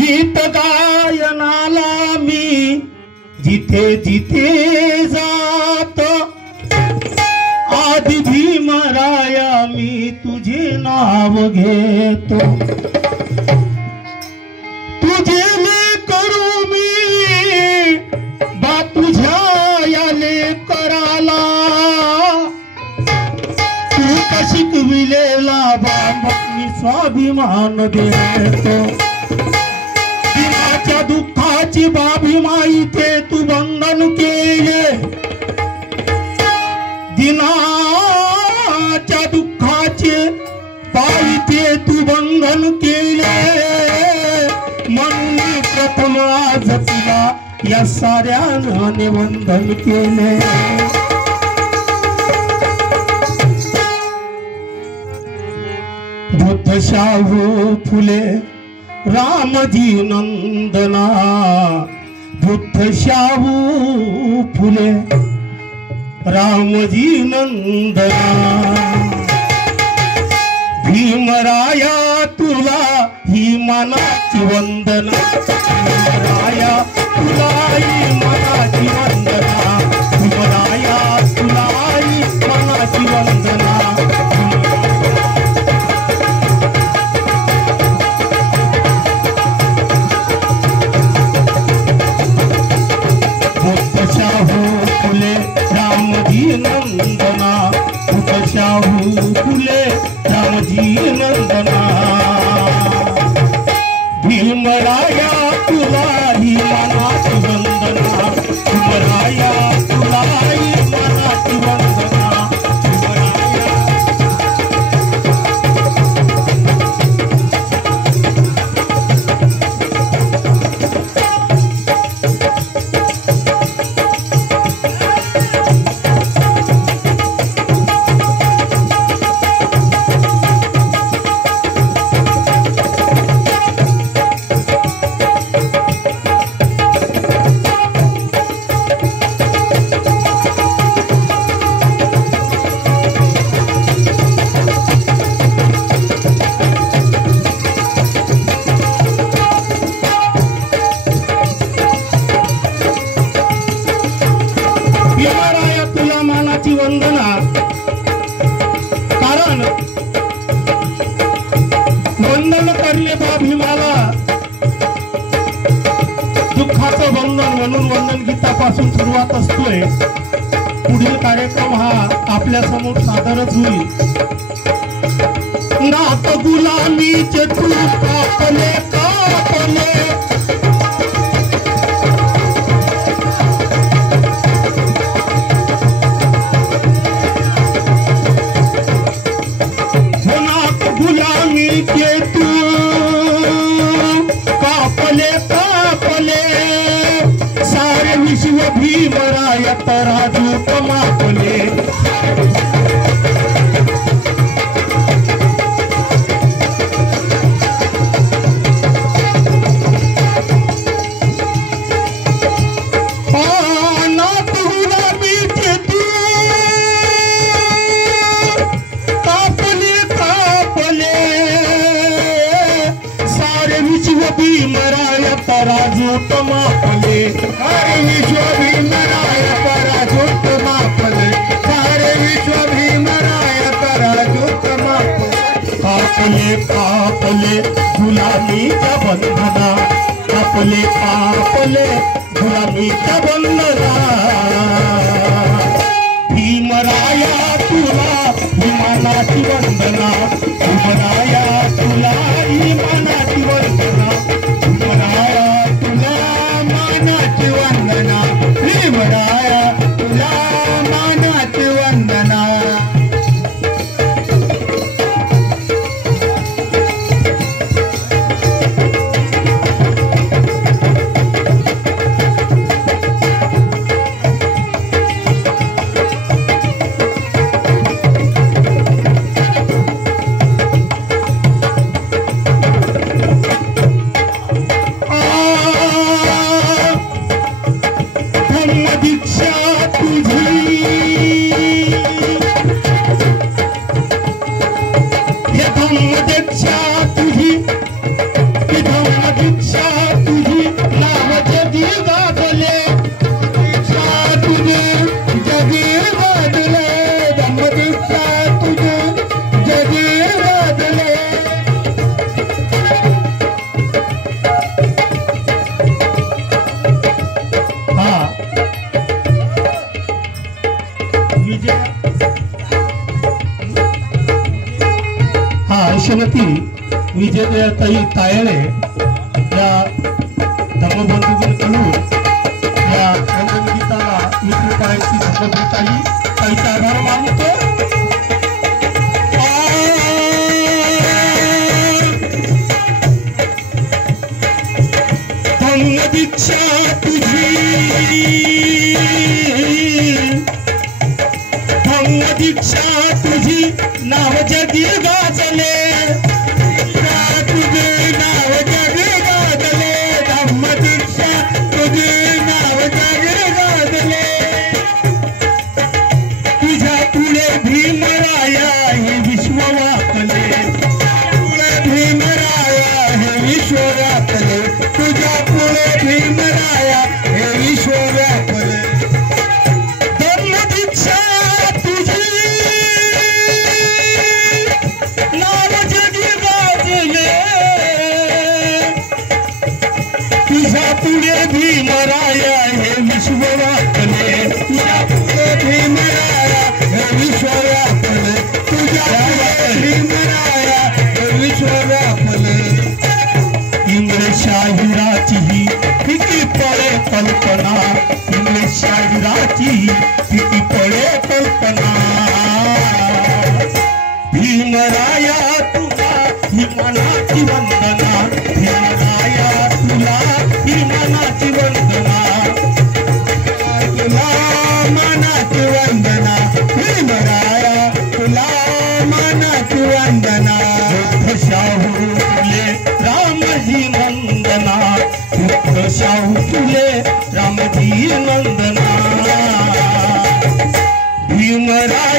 गीत गायनाला मी जिथे जिथे जातो आदि भीमराया मी तुझे नाव घेतो तुझे करू मी बा तुझ्या याले कराला तू शिकविलेला बाबा मी स्वाभिमान देतो दिनाच्या दुःखाची बाबी माईते तू बंधन केले दिनाच्या दुःखाचे पायीते तू बंधन केले म्हणून प्रथम आज तुला या साऱ्यानं निबंधन केले बुद्ध शाहू फुले रामजी नंदना बुद्ध शाहू फुले रामजी नंदना भीमराया तुला ही मनाची वंदना भीमराया तुला ही मनाची वंदना भीमराया तुला ही मनाची वंदना बुद्ध शाहू फुले रामजी नंदना बुद्ध शाहू फुले रामजी नंदना भीमराया तुला ही मनाची वंदना भीमराया तुला ही मनाची वंदना भीमराया तुला मानाची वंदना कारण वंदन करणे बा भीमाला दुःखाचं वंदन म्हणून वंदन गीतापासून सुरुवात असतोय पुढील कार्यक्रम हा आपल्या समोर सादरच होईल नाथ गुलामीचे तू कापले कापले के तू कापले कापले सारे विश्व भीमराया तराजू कमापले भीमराया तराजू कमापले सारे विश्व भीमराया तराजू कमापले सारे विश्व भीमराया तराजू कमापले कापले कापले गुलामीच्या बंधना कापले कापले गुलामीच्या बंधना भीमराया तुला विमानाची वंदना भीमराया तुला विमानाची वंदना भीमराया तुला मानाची वंदना भीमराया तुला मानाची वंदना दीक्षा तुझी दीक्षा हा ऐशमती विजयताई तायळे या धर्मबंधूंकडून या रंगगीताला विक्री करायची धर्मगीताई ताईचा आभार मानतो. दीक्षा तुझी दीक्षा तुझी नाव जगी गाजले तुझे नाव जगी गाजले धम्म दीक्षा तुझे नाव जगी गाजले तुझ्या पुढे भीमराया हे विश्व वाकले पुढे भीमराया हे विश्व वाकले तुझ्या पुढे भीमराया हे विश्व व्यापले धम्म दीक्षा तुझी नाव जगी गाजले तुझ्या पुढे भीमराया हे विश्व व्यापले तुझ्या पुढे भीमराया हे विश्व व्यापले तुझ्या पुढे भीमराया हे विश्व व्यापले इंग्लिश शाहिराची किती पळे कल्पना इंग्लिश शाहिराची किती पळे कल्पना भीमराया तुला ही मनाची वंदना भीमराया तुला ही मनाची वंदना तुला मनाची वंदना भीमराया तुला मनाची वंदना शाहू फुले रामजी नंदना शाहू फुले रामजी नंदना भीमराया